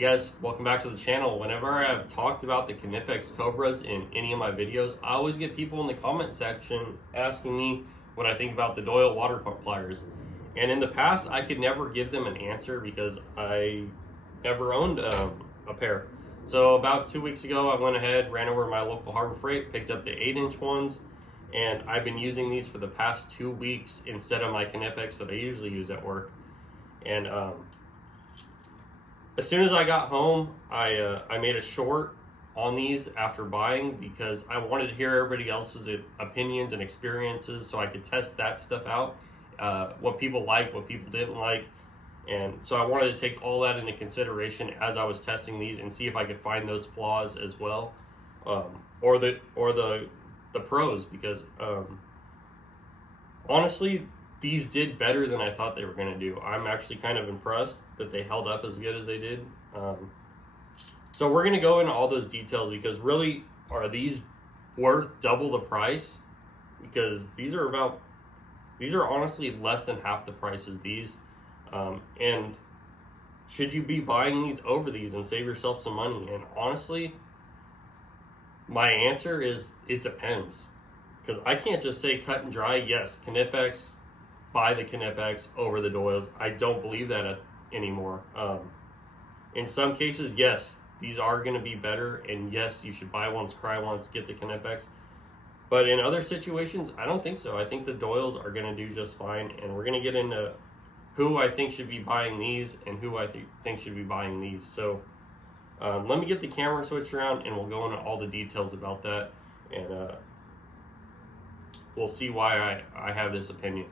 guys, welcome back to the channel. Whenever I've talked about the KNIPEX Cobras in any of my videos, I always get people in the comment section asking me what I think about the Doyle water pump pliers. And in the past, I could never give them an answer because I never owned a pair. So about 2 weeks ago, I went ahead, ran over to my local Harbor Freight, picked up the 8-inch ones, and I've been using these for the past 2 weeks instead of my KNIPEX that I usually use at work. And as soon as I got home, I made a short on these after buying because I wanted to hear everybody else's opinions and experiences so I could test that stuff out, what people liked, what people didn't like. And so I wanted to take all that into consideration as I was testing these and see if I could find those flaws as well, or the pros, because honestly, these did better than I thought they were going to do. I'm actually kind of impressed that they held up as good as they did. So we're going to go into all those details because really, are these worth double the price? Because these are honestly less than half the price as these. And should you be buying these over these and save yourself some money? And honestly, my answer is it depends. Because I can't just say cut and dry, yes, KNIPEX, buy the KNIPEX over the Doyles. I don't believe that anymore. In some cases, yes, these are going to be better, and yes, you should buy once, cry once, get the KNIPEX. But in other situations, I don't think so. I think the Doyles are going to do just fine, and we're going to get into who I think should be buying these and who I think should be buying these. So let me get the camera switched around, and we'll go into all the details about that, and we'll see why I have this opinion.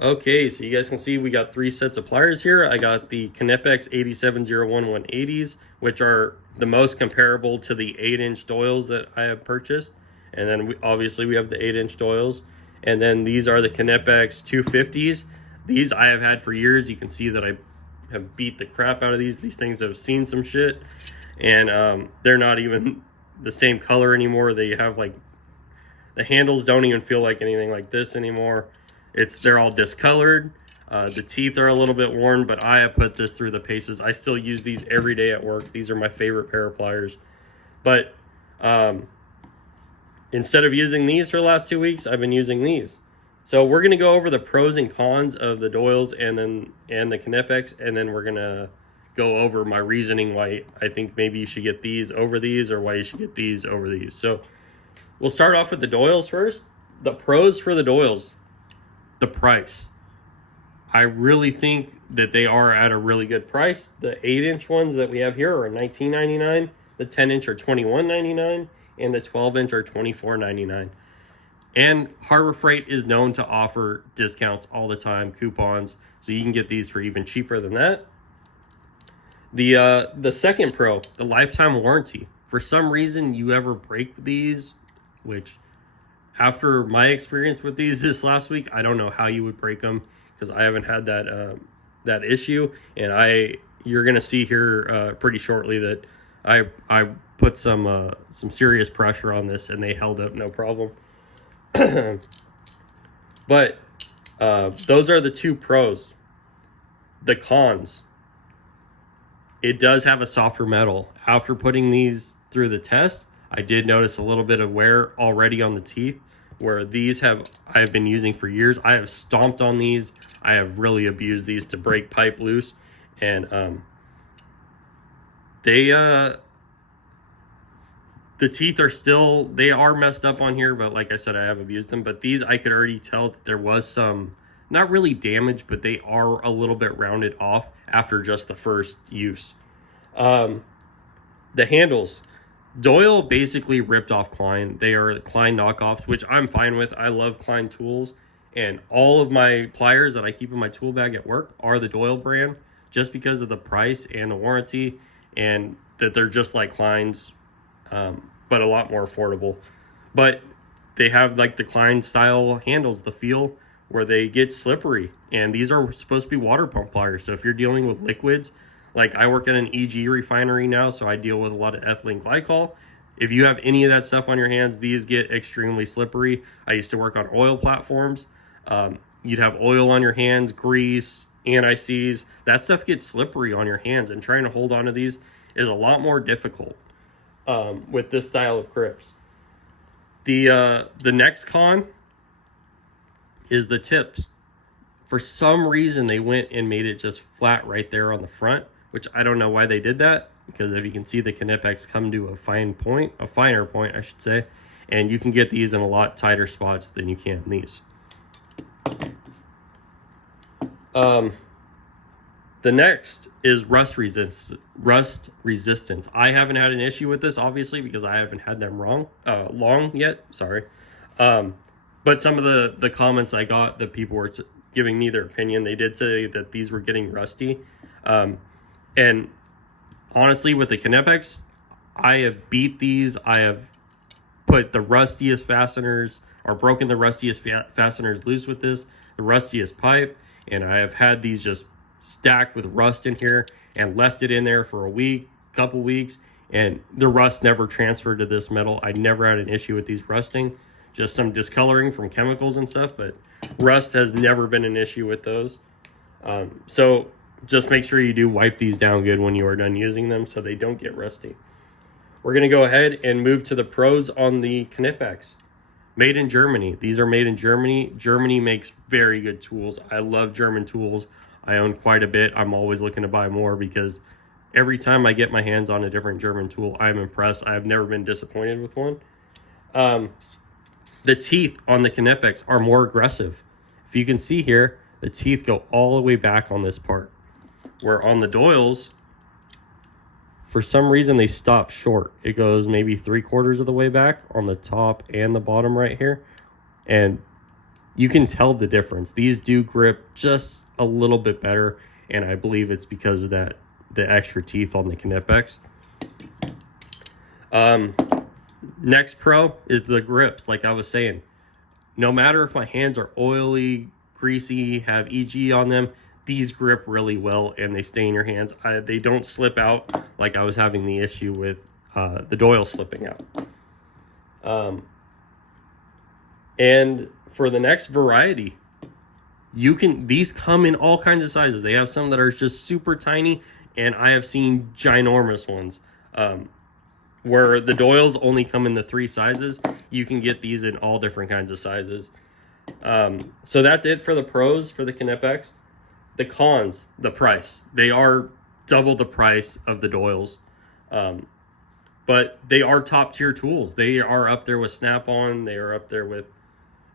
Okay, so you guys can see we got 3 sets of pliers here. I got the KNIPEX 8701 180s, which are the most comparable to the 8-inch Doyles that I have purchased. And then obviously we have the 8-inch Doyles. And then these are the KNIPEX 250s. These I have had for years. You can see that I have beat the crap out of these. These things have seen some shit. And they're not even the same color anymore. They have like, the handles don't even feel like anything like this anymore. They're all discolored. The teeth are a little bit worn, but I have put this through the paces. I still use these every day at work. These are my favorite pair of pliers. But instead of using these for the last 2 weeks, I've been using these. So we're going to go over the pros and cons of the Doyles and the KNIPEX, and then we're going to go over my reasoning why I think maybe you should get these over these, or why you should get these over these. So we'll start off with the Doyles first. The pros for the Doyles. The price. I really think that they are at a really good price. The 8-inch ones that we have here are $19.99. The 10-inch are $21.99, and the 12-inch are $24.99. And Harbor Freight is known to offer discounts all the time, coupons, so you can get these for even cheaper than that. The second pro, the lifetime warranty. For some reason, you ever break these, which after my experience with these this last week, I don't know how you would break them because I haven't had that issue. And you're gonna see here pretty shortly that I put some serious pressure on this and they held up no problem. But those are the 2 pros. The cons. It does have a softer metal. After putting these through the test, I did notice a little bit of wear already on the teeth, where these I've been using for years. I have stomped on these. I have really abused these to break pipe loose. And the teeth are they are messed up on here, but like I said, I have abused them. But these, I could already tell that there was some, not really damage, but they are a little bit rounded off after just the first use. The handles. Doyle basically ripped off Klein. They are Klein knockoffs, which I'm fine with. I love Klein tools, and all of my pliers that I keep in my tool bag at work are the Doyle brand, just because of the price and the warranty, and that they're just like Klein's, but a lot more affordable. But they have like the Klein style handles, the feel where they get slippery, and these are supposed to be water pump pliers. So if you're dealing with liquids, like I work at an EG refinery now, so I deal with a lot of ethylene glycol. If you have any of that stuff on your hands, these get extremely slippery. I used to work on oil platforms. You'd have oil on your hands, grease, anti-seize. That stuff gets slippery on your hands, and trying to hold on to these is a lot more difficult with this style of grips. The next con is the tips. For some reason, they went and made it just flat right there on the front, which I don't know why they did that, because if you can see, the KNIPEX come to a finer point, I should say, and you can get these in a lot tighter spots than you can in these. The next is rust resistance. I haven't had an issue with this, obviously, because I haven't had them long yet. Sorry. But some of the comments I got, that people were giving me their opinion, they did say that these were getting rusty. And honestly, with the KNIPEX, I have beat these. I have put the rustiest fasteners, or broken the rustiest fasteners loose with this, the rustiest pipe, and I have had these just stacked with rust in here and left it in there for a week, couple weeks, and the rust never transferred to this metal. I never had an issue with these rusting, just some discoloring from chemicals and stuff, but rust has never been an issue with those. So just make sure you do wipe these down good when you are done using them so they don't get rusty. We're going to go ahead and move to the pros on the KNIPEX. Made in Germany. These are made in Germany. Germany makes very good tools. I love German tools. I own quite a bit. I'm always looking to buy more, because every time I get my hands on a different German tool, I'm impressed. I've never been disappointed with one. The teeth on the KNIPEX are more aggressive. If you can see here, the teeth go all the way back on this part, where on the Doyles, for some reason, they stop short. It goes maybe 3/4 of the way back on the top and the bottom right here. And you can tell the difference. These do grip just a little bit better, and I believe it's because of that, the extra teeth on the KNIPEX. Next pro is the grips. Like I was saying, no matter if my hands are oily, greasy, have EG on them, these grip really well and they stay in your hands. They don't slip out like I was having the issue with the Doyle slipping out. And for the next variety, these come in all kinds of sizes. They have some that are just super tiny, and I have seen ginormous ones. Where the Doyles only come in the 3 sizes, you can get these in all different kinds of sizes. So that's it for the pros for the KNIPEX. The cons, the price. They are double the price of the Doyles. But they are top tier tools. They are up there with Snap-on. They are up there with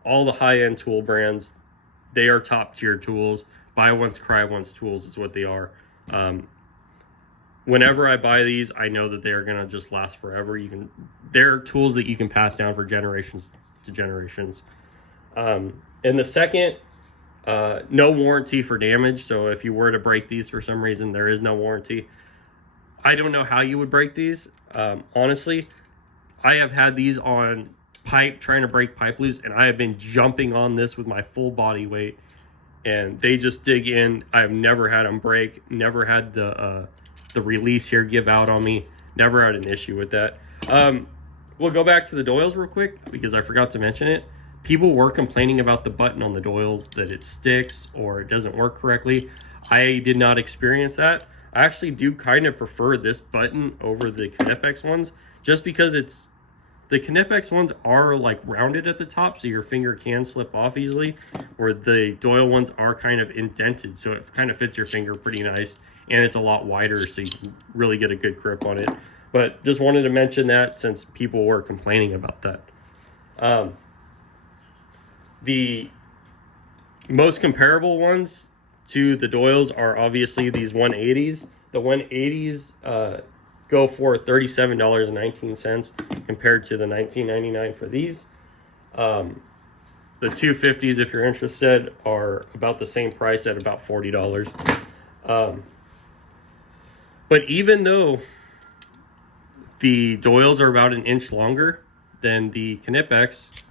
all the high-end tool brands. They are top tier tools. Buy once, cry once tools is what they are. Whenever I buy these, I know that they're going to just last forever. They're tools that you can pass down for generations to generations. And the second, no warranty for damage. So if you were to break these for some reason, there is no warranty. I don't know how you would break these. Honestly, I have had these on pipe, trying to break pipe loose, and I have been jumping on this with my full body weight, and they just dig in. I've never had them break, never had the release here give out on me, never had an issue with that. We'll go back to the Doyles real quick, because I forgot to mention it. People were complaining about the button on the Doyles, that it sticks or it doesn't work correctly. I did not experience that. I actually do kind of prefer this button over the KNIPEX ones, just because the KNIPEX ones are like rounded at the top, so your finger can slip off easily, where the Doyle ones are kind of indented, so it kind of fits your finger pretty nice, and it's a lot wider, so you can really get a good grip on it. But just wanted to mention that, since people were complaining about that. The most comparable ones to the Doyles are obviously these 180s. The 180s go for $37.19 compared to the $19.99 for these. The 250s, if you're interested, are about the same price at about $40. But even though the Doyles are about an inch longer than the KNIPEX,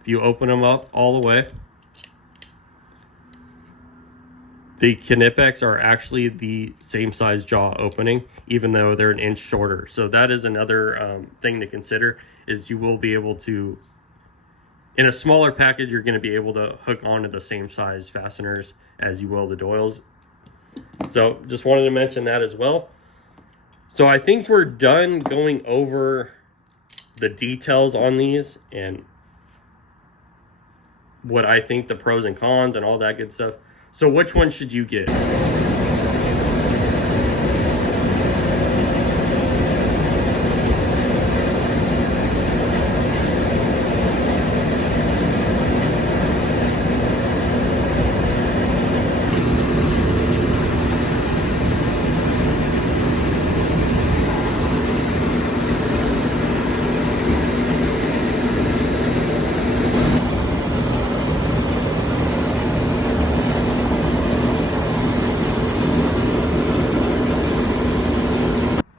if you open them up all the way, the KNIPEX are actually the same size jaw opening, even though they're an inch shorter. So that is another thing to consider, is you will be able to, in a smaller package, you're going to be able to hook onto the same size fasteners as you will the Doyles. So just wanted to mention that as well. So I think we're done going over the details on these and what I think the pros and cons and all that good stuff. So which one should you get?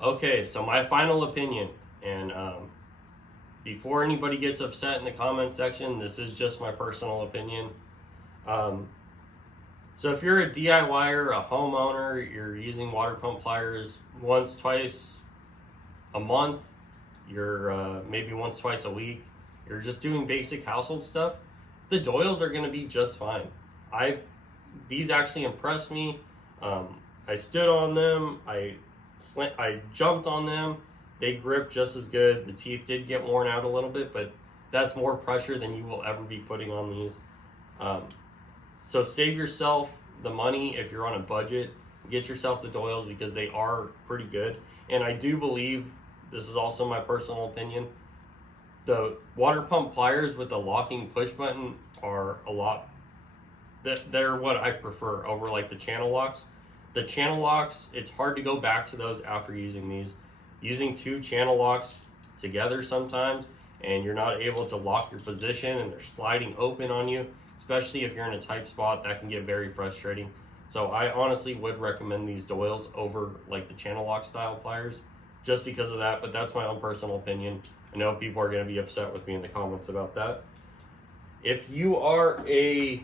Okay, so my final opinion, and before anybody gets upset in the comment section, this is just my personal opinion. So if you're a DIYer, a homeowner, you're using water pump pliers once, twice a month, you're maybe once, twice a week, you're just doing basic household stuff, the Doyles are going to be just fine. These actually impressed me. I stood on them, I jumped on them, they grip just as good. The teeth did get worn out a little bit, but that's more pressure than you will ever be putting on these. So save yourself the money if you're on a budget. Get yourself the Doyles because they are pretty good. And I do believe, this is also my personal opinion, the water pump pliers with the locking push button are they're what I prefer over like the channel locks. The channel locks, it's hard to go back to those after using these. Using two channel locks together sometimes, and you're not able to lock your position and they're sliding open on you, especially if you're in a tight spot, that can get very frustrating. So I honestly would recommend these Doyles over like the channel lock style pliers just because of that, but that's my own personal opinion. I know people are going to be upset with me in the comments about that. If you are a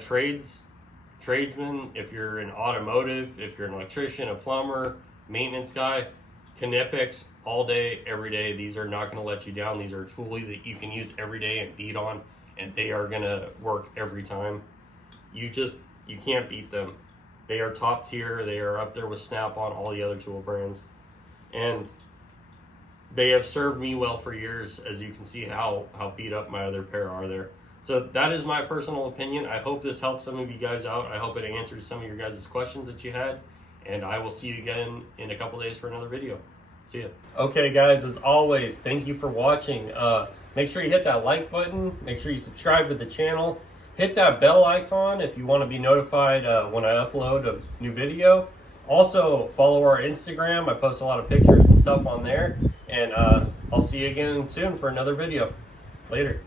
tradesman, if you're an automotive, if you're an electrician, a plumber, maintenance guy, KNIPEX all day, every day. These are not going to let you down. These are truly that you can use every day and beat on, and they are going to work every time. You can't beat them. They are top tier. They are up there with Snap-on, all the other tool brands, and they have served me well for years, as you can see how beat up my other pair are there. So that is my personal opinion. I hope this helps some of you guys out. I hope it answers some of your guys' questions that you had. And I will see you again in a couple days for another video. See ya. Okay, guys, as always, thank you for watching. Make sure you hit that like button. Make sure you subscribe to the channel. Hit that bell icon if you want to be notified when I upload a new video. Also, follow our Instagram. I post a lot of pictures and stuff on there. And I'll see you again soon for another video. Later.